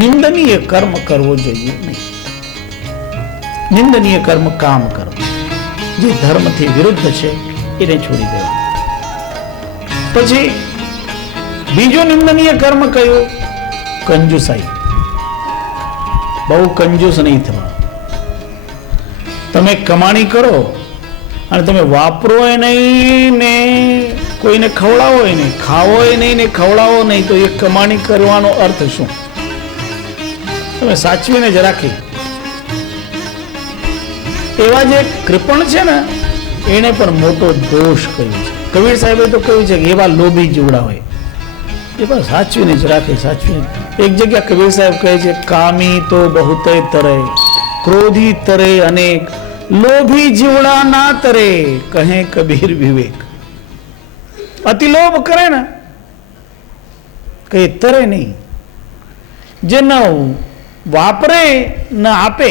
નિંદનીય કર્મ કરવો જોઈએ નહીં. નિંદનીય કર્મ કામ કર્મ, જે ધર્મથી વિરુદ્ધ છે એને છોડી દેવા. પછી બીજું નિંદનીય કર્મ કયું? કંજુસાઈ. બહુ કંજૂસ નહીં થવા. તમે કમાણી કરો અને તમે વાપરો એ નહીં ને કોઈને ખવડાવો એ નહીં, ખાવો એ નહીં ને ખવડાવો નહીં, તો એ કમાણી કરવાનો અર્થ શું? તમે સાચવીને જ રાખી. એવા જે કૃપણ છે ને એને પણ મોટો દોષ કહ્યું છે. કબીર સાહેબે તો કહ્યું છે કે એવા લોભી જીવડા હોય એ પણ સાચવીને જ રાખે, સાચવીને. એક જગ્યા કબીર સાહેબ કહે છે, કામી તો બહુતે તરે, ક્રોધી તરે અનેક, લોભી જીવડા ના તરે, કહે કબીર વિવેક. અતિ લોભ કરે ને કઈ તરે નહીં. જે ન વાપરે ન આપે.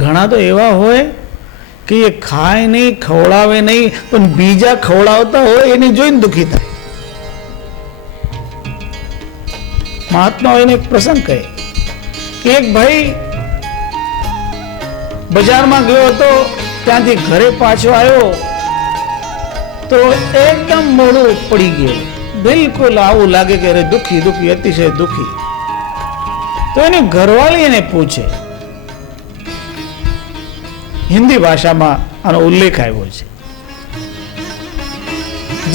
ઘણા તો એવા હોય કે એ ખાય નહીં, ખવડાવે નહીં, પણ બીજા ખવડાવતા હોય એને જોઈને દુઃખી થાય. મહાત્મા એને એક પ્રસંગ કહે કે એક ભાઈ બજારમાં ગયો હતો, ત્યાંથી ઘરે પાછો આવ્યો તો એકદમ મોઢું પડી ગયું. બિલકુલ આવું લાગે કે દુઃખી દુઃખી, અતિશય દુઃખી. તો એની ઘરવાળી એને પૂછે, હિન્દી ભાષામાં આનો ઉલ્લેખ આવ્યો છે.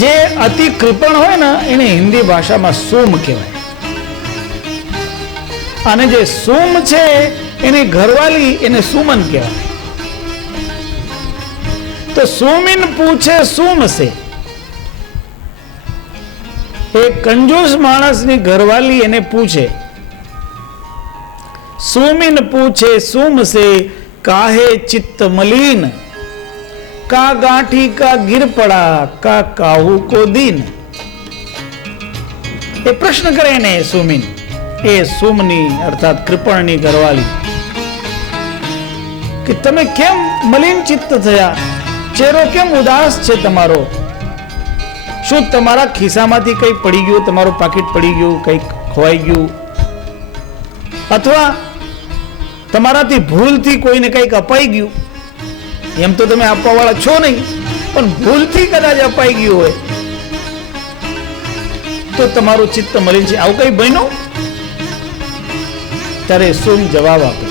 જે અતિ કૃપણ હોય ને એને હિન્દી ભાષામાં સોમ કહેવાય, અને જે સોમ છે એની ઘરવાળી એને સુમન કહેવાય. તો સુમિન પૂછે સુમ સે. એક કંજૂસ માણસની ઘરવાળી એને પૂછે, સુમિન પૂછે સુમ સે, काहे चित्त मलिन, का गांठी का गिर पड़ा, का काहू को दीन. એ પ્રશ્ન કરે ને સુમિન, એ સુમની અર્થાત કૃપણની ઘરવાળી, કે તમે કેમ મલિન ચિત્ત થયા, ચહેરો કેમ ઉદાસ છે તમારો? શું તમારા ખિસ્સામાંથી કંઈ પડી ગયું, તમારું પાકીટ પડી ગયું, કંઈક ખોવાઈ ગયું, અથવા તમારાથી ભૂલથી કોઈને કંઈક અપાઈ ગયું? એમ તો તમે આપવા વાળા છો નહીં, પણ ભૂલથી કદાચ અપાઈ ગયું હોય તો તમારું ચિત્ત મલિન છે, આવું કઈ બન્યું? ત્યારે સોમ જવાબ આપે,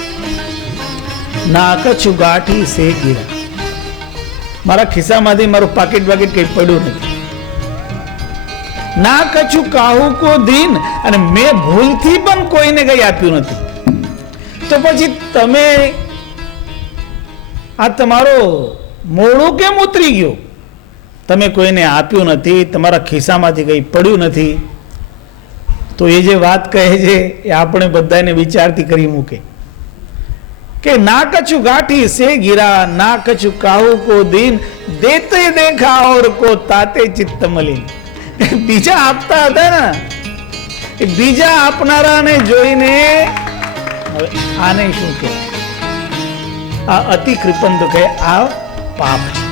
ના કછું ગાંઠી સે ગીરા, મારા ખિસ્સામાંથી મારું પાકીટ બાકીટ કઈ પડ્યું નથી. ના કછું કાહુ કો દીન, અને મેં ભૂલથી પણ કોઈને કઈ આપ્યું નથી. તો પછી તમે આ તમારો મોઢું કેમ ઉતરી ગયું? તમે કોઈને આપ્યું નથી, તમારા ખિસ્સામાંથી કંઈ પડ્યું નથી. તો એ જે વાત કહે છે એ આપણે બધાને વિચારથી કરી મૂકે કે ના કછું ગાંઠી સે ગીરા, ના કછું કાહુ કો દીન, દેતે દેખા ઓર કો તાતે ચિત્ત મલિન. બીજા આપતા હતા ને, એ બીજા આપનારાને જોઈને હવે આને શું કહેવાય? આ અતિ કૃપણ તો કહે આ પાપ છે.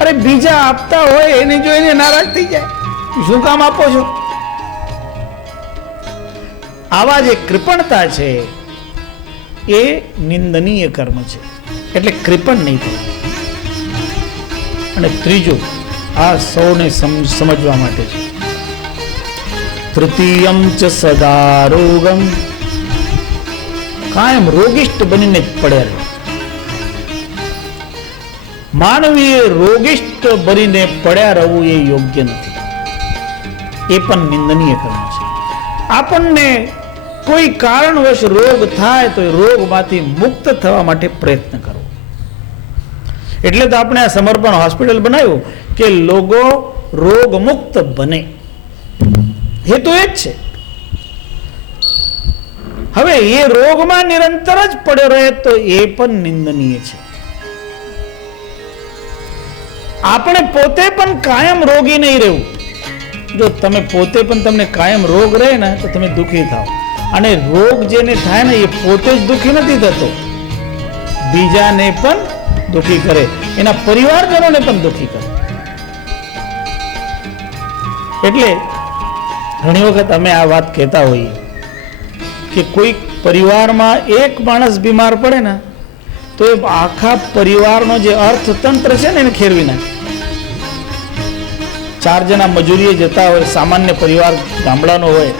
અરે બીજા આપતા હોય એને જોઈને નારાજ થઈ જાય, શું કામ આપો છો? આવા જે કૃપણતા છે એ નિંદનીય કર્મ છે, એટલે કૃપણ નહીં થવું. અને ત્રીજું, આ સૌને સમજવા માટે છે, તૃતીયમ ચ સદા રોગમ, કાયમ રોગિષ્ટ બનીને જ પડે રહે. માનવીએ રોગિષ્ટ બનીને પડ્યા રહેવું એ યોગ્ય નથી, એ પણ નિંદનીય કર્મ છે. આપણને કોઈ કારણવશ રોગ થાય તો એ રોગમાંથી મુક્ત થવા માટે પ્રયત્ન કરવો. એટલે તો આપણે આ સમર્પણ હોસ્પિટલ બનાવ્યું કે લોકો રોગ મુક્ત બને. હેતુ એ જ છે. હવે એ રોગમાં નિરંતર જ પડ્યો રહે તો એ પણ નિંદનીય છે. આપણે પોતે પણ કાયમ રોગી નહીં રહેવું. જો તમે પોતે પણ તમને કાયમ રોગ રહે ને તો તમે દુઃખી થાવ. અને રોગ જેને થાય ને એ પોતે જ દુઃખી નથી થતો, બીજાને પણ દુઃખી કરે, એના પરિવારજનોને પણ દુઃખી કરે. એટલે ઘણી વખત અમે આ વાત કહેતા હોઈએ કે કોઈ પરિવારમાં એક માણસ બીમાર પડે ને તો એ આખા પરિવારનો જે અર્થતંત્ર છે ને એને ખેરવી નાખે. 4 જણા મજૂરીએ જતા હોય, સામાન્ય પરિવાર ગામડાનો હોય,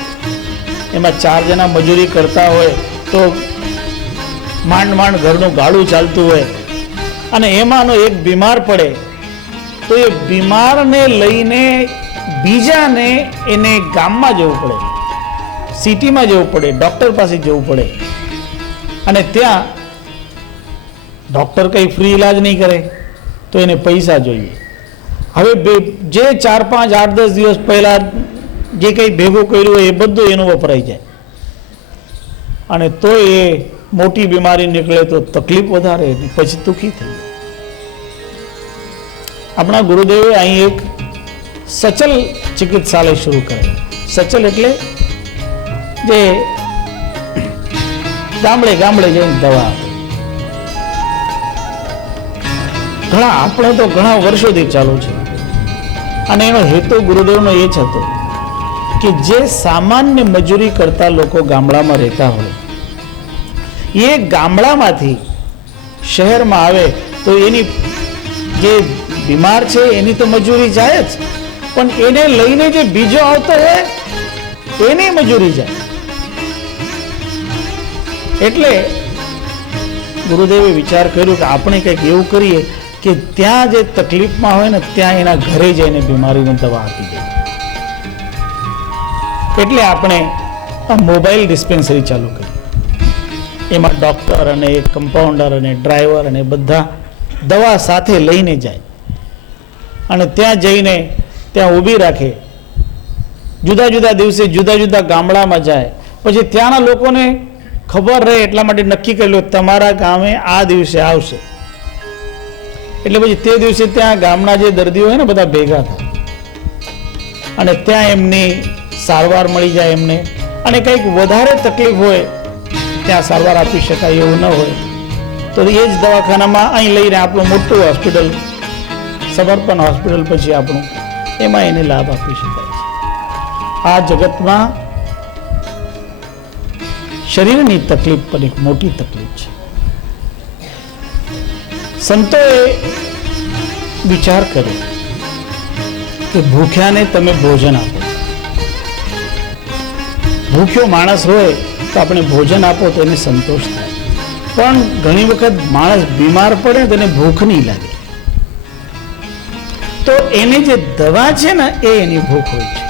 એમાં 4 જણા મજૂરી કરતા હોય તો માંડ માંડ ઘરનું ગાડું ચાલતું હોય, અને એમાંનો એક બીમાર પડે તો એ બીમારને લઈને બીજાને એને ગામમાં જવું પડે, સિટીમાં જવું પડે, ડૉક્ટર પાસે જવું પડે, અને ત્યાં ડૉક્ટર કંઈ ફ્રી ઇલાજ નહીં કરે તો એને પૈસા જોઈએ. હવે જે 4, 5, 8, 10 દિવસ પહેલાં જે કંઈ ભેગું કર્યું હોય એ બધું એનું વપરાઈ જાય, અને તો એ મોટી બીમારી નીકળે તો તકલીફ વધારે, પછી દુઃખી થઈ જાય. આપણા ગુરુદેવે અહીં એક સચલ ચિકિત્સાલય શરૂ કરેલું. સચલ એટલે જે ગામડે ગામડે જઈને દવા આપે. આપણે તો ઘણા વર્ષોથી ચાલુ છે, અને એનો હેતુ ગુરુદેવનો એ જ હતો કે જે સામાન્ય મજૂરી કરતા લોકો ગામડામાં રહેતા હોય એ ગામડામાંથી શહેરમાં આવે તો એની જે બીમાર છે એની તો મજૂરી જાય જ, પણ એને લઈને જે બીજો આવતો હોય એની મજૂરી જાય. એટલે ગુરુદેવે વિચાર કર્યો કે આપણે કંઈક એવું કરીએ કે ત્યાં જે તકલીફમાં હોય ને ત્યાં એના ઘરે જઈને બીમારીની દવા આપી દે. એટલે આપણે આ મોબાઈલ ડિસ્પેન્સરી ચાલુ કરી. એમાં ડૉક્ટર અને કમ્પાઉન્ડર અને ડ્રાઈવર અને બધા દવા સાથે લઈને જાય, અને ત્યાં જઈને ત્યાં ઊભી રાખે. જુદા જુદા દિવસે જુદા જુદા ગામડામાં જાય. પછી ત્યાંના લોકોને ખબર રહે એટલા માટે નક્કી કરેલું તમારા ગામે આ દિવસે આવશે. એટલે પછી તે દિવસે ત્યાં ગામના જે દર્દીઓ હોય ને બધા ભેગા થાય, અને ત્યાં એમની સારવાર મળી જાય એમને. અને કંઈક વધારે તકલીફ હોય ત્યાં સારવાર આપી શકાય એવું ન હોય તો એ જ દવાખાનામાં અહીં લઈને આપણું મોટું હોસ્પિટલ, સમર્પણ હોસ્પિટલ પછી આપણું, એમાં એને લાભ આપી શકાય છે. આ જગતમાં શરીરની તકલીફ પણ એક મોટી તકલીફ છે. સંતોએ વિચાર કર્યો કે ભૂખ્યાને તમે ભોજન આપો. ભૂખ્યો માણસ હોય તો આપણે ભોજન આપો તો એને સંતોષ થાય, પણ ઘણી વખત માણસ બીમાર પડે તો એને ભૂખ નહીં લાગે, તો એની જે દવા છે ને એ એની ભૂખ હોય છે.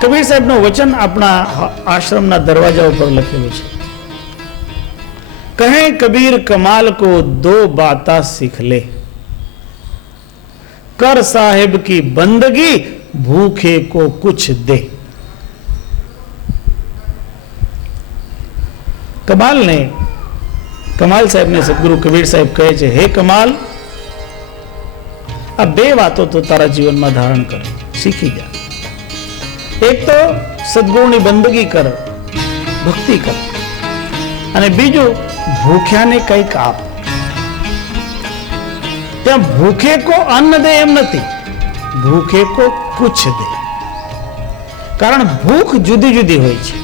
કબીર સાહેબનું વચન આપણા આશ્રમના દરવાજા ઉપર લખેલું છે, કહે કબીર કમાલ કો દો બાતા सीख ले, कर साहेब की बंदगी भूखे को कुछ दे. કમાલ સાહેબને સદગુરુ કબીર સાહેબ કહે છે, હે કમાલ, આ 2 વાતો તો તારા જીવનમાં ધારણ કર, શીખી જા. એક તો સદગુરુની બંદગી કર, ભક્તિ કર, અને બીજું ભૂખ્યાને કંઈક આપ. ત્યાં ભૂખે કો અન્ન દે એમ નથી, ભૂખે કો કુછ દે. કારણ ભૂખ જુદી જુદી હોય છે.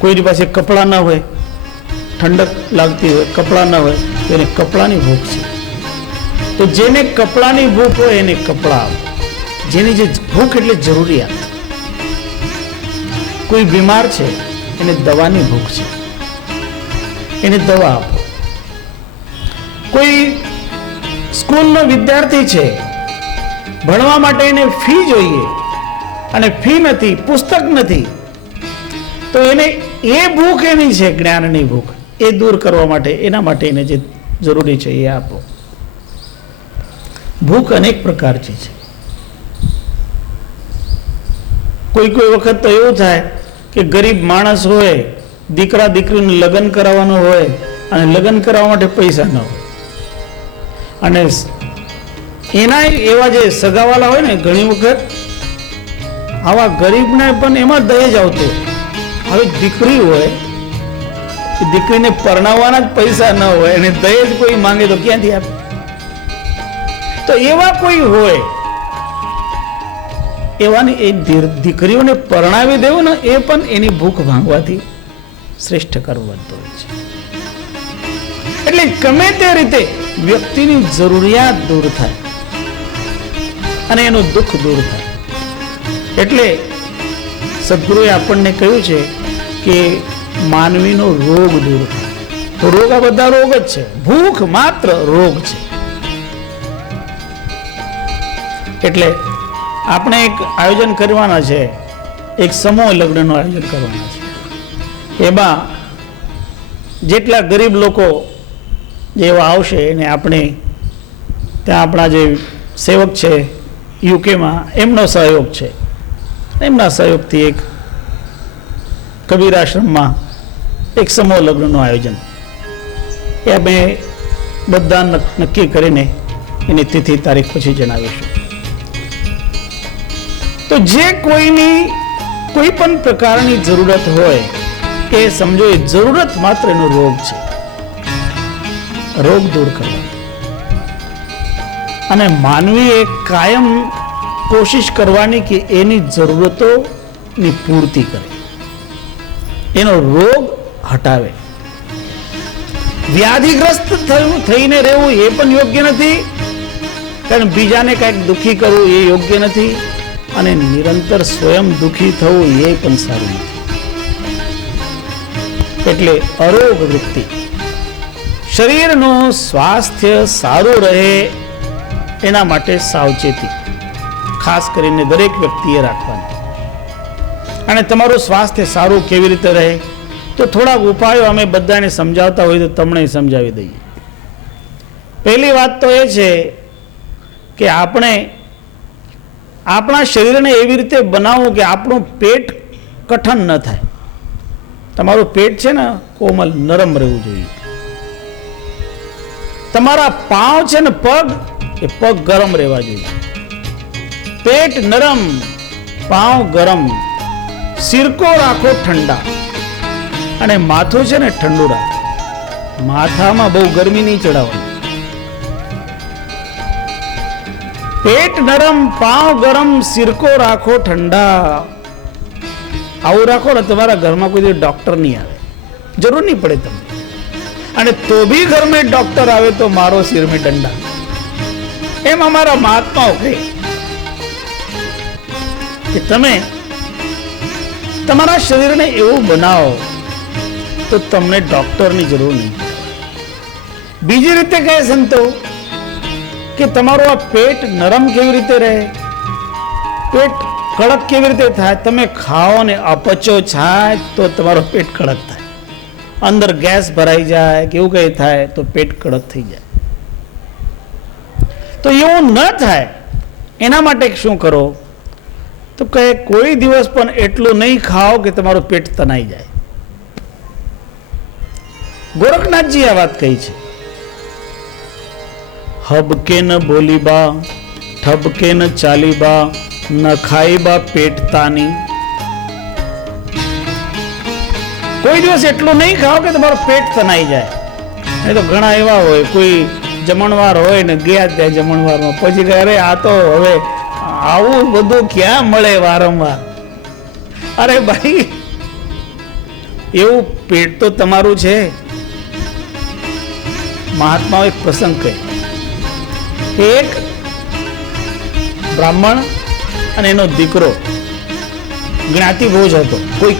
કોઈની પાસે કપડાં ન હોય, ઠંડક લાગતી હોય, કપડાં ન હોય તો એને કપડાની ભૂખ છે. તો જેને કપડાની ભૂખ હોય એને કપડાં આપો. જેની જે ભૂખ એટલે જરૂરિયાત. કોઈ બીમાર છે એને દવાની ભૂખ છે, એને દવા આપો. કોઈ સ્કૂલનો વિદ્યાર્થી છે, ભણવા માટે એને ફી જોઈએ અને ફી નથી, પુસ્તક નથી, તો એને એ ભૂખ એની છે, જ્ઞાનની ભૂખ, એ દૂર કરવા માટે એના માટે એને જે જરૂરી છે એ આપો. ભૂખ અનેક પ્રકારની છે. કોઈ વખત તો એવું થાય કે ગરીબ માણસ હોય, દીકરા દીકરીનું લગ્ન કરાવવાનું હોય અને લગ્ન કરાવવા માટે પૈસા ન હોય, અને એના એવા જે સગાવાલા હોય ને, ઘણી વખત આવા ગરીબને પણ એમાં દહેજ આવતો. હવે દીકરી હોય, દીકરીને પરણાવવાના જ પૈસા ન હોય અને દહેજ કોઈ માંગે તો ક્યાંથી આપે? તો એવા કોઈ હોય એવાની એ દીકરીઓને પરણાવી દેવું ને એ પણ એની ભૂખ ભાંગવાથી શ્રેષ્ઠ કર્મ બનતો હોય છે. એટલે ગમે તે રીતે વ્યક્તિની જરૂરિયાત દૂર થાય અને એનું દુઃખ દૂર થાય. એટલે સદગુરુએ આપણને કહ્યું છે કે માનવીનો રોગ દૂર થાય. તો રોગ આ બધા રોગ જ છે, ભૂખ માત્ર રોગ છે. એટલે આપણે એક આયોજન કરવાના છે, એક સમૂહ લગ્નનું આયોજન કરવાના છે. એમાં જેટલા ગરીબ લોકો જેવા આવશે એને આપણે ત્યાં આપણા જે સેવક છે યુકેમાં એમનો સહયોગ છે. એમના સહયોગથી એક કબીર આશ્રમમાં એક સમૂહ લગ્નનું આયોજન એ અમે બધા નક્કી કરીને એની તિથિ તારીખ પછી જણાવીશું. તો જે કોઈની કોઈ પણ પ્રકારની જરૂરત હોય કે સમજો એ જરૂરત માત્ર એનો રોગ છે, રોગ દૂર કરવાનો. અને માનવીએ કાયમ કોશિશ કરવાની કે એની જરૂરતોની પૂર્તિ કરે, એનો રોગ હટાવે. વ્યાધિગ્રસ્ત થઈને રહેવું એ પણ યોગ્ય નથી, કારણ બીજાને કંઈક દુઃખી કરવું એ યોગ્ય નથી, અને નિરંતર સ્વયં દુઃખી થવું એ પણ સારું નથી. એટલે અરોગ વૃત્તિ, શરીરનું સ્વાસ્થ્ય સારું રહે એના માટે સાવચેતી ખાસ કરીને દરેક વ્યક્તિએ રાખવાની. અને તમારું સ્વાસ્થ્ય સારું કેવી રીતે રહે તો થોડાક ઉપાયો અમે બધાને સમજાવતા હોય તો તમને સમજાવી દઈએ. પહેલી વાત તો એ છે કે આપણે આપણા શરીરને એવી રીતે બનાવવું કે આપણું પેટ કઠણ ન થાય. તમારું પેટ છે ને કોમલ નરમ રહેવું જોઈએ. તમારા પાવ છે ને પગ, એ પગ ગરમ રહેવા જોઈએ. પેટ નરમ, પાવ ગરમ, સિરકો રાખો ઠંડા, અને માથું છે ને ઠંડુ રાખો. માથામાં બહુ ગરમી નહીં ચડાવવાની. પેટ નરમ, પાવ ગરમ, સિરકો રાખો ઠંડા. આવું રાખો ને તમારા ઘરમાં કોઈ ડોક્ટર નહીં આવે, જરૂર નહીં પડે તમને. અને તો ભી ઘર મેં ડોક્ટર આવે તો મારો સિર મેં દંડા, એમ અમારા મહાત્માઓ કહે કે તમે તમારા શરીરને એવું બનાવો તો તમને ડોક્ટરની જરૂર નહીં. બીજી રીતે કહે સંતો કે તમારું આ પેટ નરમ કેવી રીતે રહે, પેટ કડક કેવી રીતે થાય. તમે ખાઓ ને અપચો થાય તો તમારું પેટ કડક થાય, અંદર ગેસ ભરાઈ જાય કે એવું કંઈ થાય તો પેટ કડક થઈ જાય. તો એવું ન થાય એના માટે શું કરો તો કહે કોઈ દિવસ પણ એટલું નહીં ખાઓ કે તમારું પેટ તનાઈ જાય. ગોરખનાથજી આ વાત કહી છે. હબકે ન બોલીબા, ઠબકે ન ચાલીબા, ન ખાઈબા પેટ તાની. કોઈ દિવસ એટલું નહીં ખાઓ કે તમારું પેટ તનાઈ જાય. નહીં તો ઘણા એવા હોય, કોઈ જમણવાર હોય ને ગયા ત્યાં જમણવારમાં પછી કહે અરે આ તો હવે આવું બધું ક્યાં મળે વારંવાર. અરે ભાઈ એવું પેટ તો તમારું છે. મહાત્માઓ એક પ્રસંગ કહે, એક બ્રાહ્મણ અને એનો દીકરો જ્ઞાતિ ભોજ હતો, કોઈ